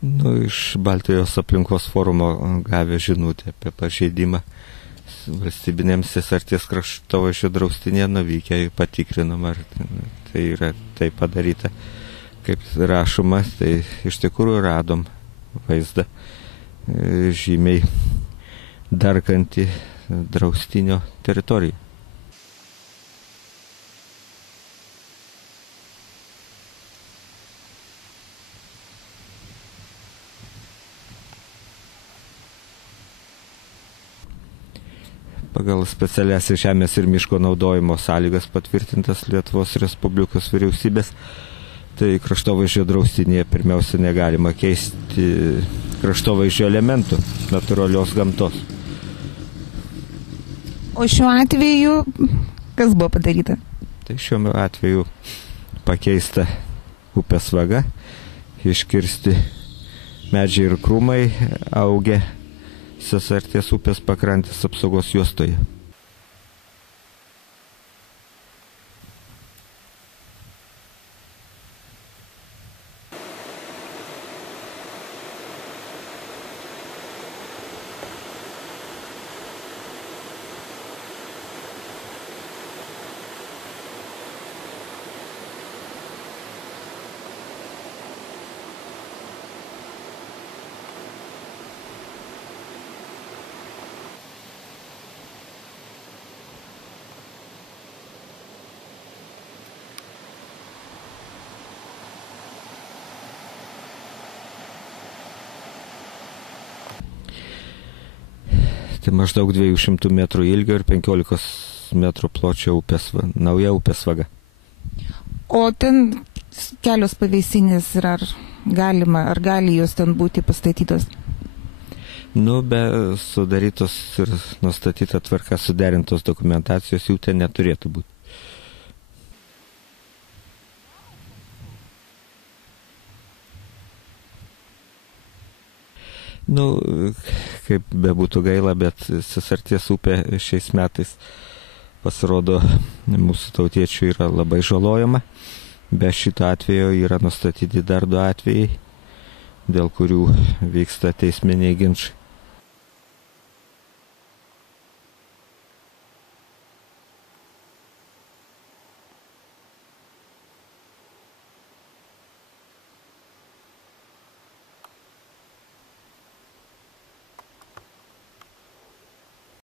Nu, iš Baltijos aplinkos forumo gavę žinutę apie pažeidimą valstybinėms Sesarties kraštovaizdžio draustinėje nuvykę patikrinom, ar tai yra tai padaryta, kaip rašoma. Tai iš tikrųjų radom vaizdą žymiai darkantį draustinio teritoriją. Pagal specialiasias žemės ir miško naudojimo sąlygas patvirtintas Lietuvos Respublikos vyriausybės, tai kraštovaizdžio draustinėje pirmiausia negalima keisti kraštovaizdžio elementų, natūralios gamtos. O šiuo atveju kas buvo padaryta? Tai šiuo atveju pakeista upės vaga, iškirsti medžiai ir krūmai augę Sesarties upės pakrantės apsaugos juostoje. Tai maždaug 200 metrų ilgio ir 15 metrų pločio nauja upės vaga. O ten kelios pavėsinės yra, ar gali jos ten būti pastatytos? Nu, be sudarytos ir nustatyta tvarka suderintos dokumentacijos jų ten neturėtų būti. Nu, kaip bebūtų gaila, bet Sesarties upė šiais metais pasirodo mūsų tautiečių yra labai žalojama. Be šito atvejo yra nustatyti dar 2 atvejai, dėl kurių vyksta teisminiai ginčai.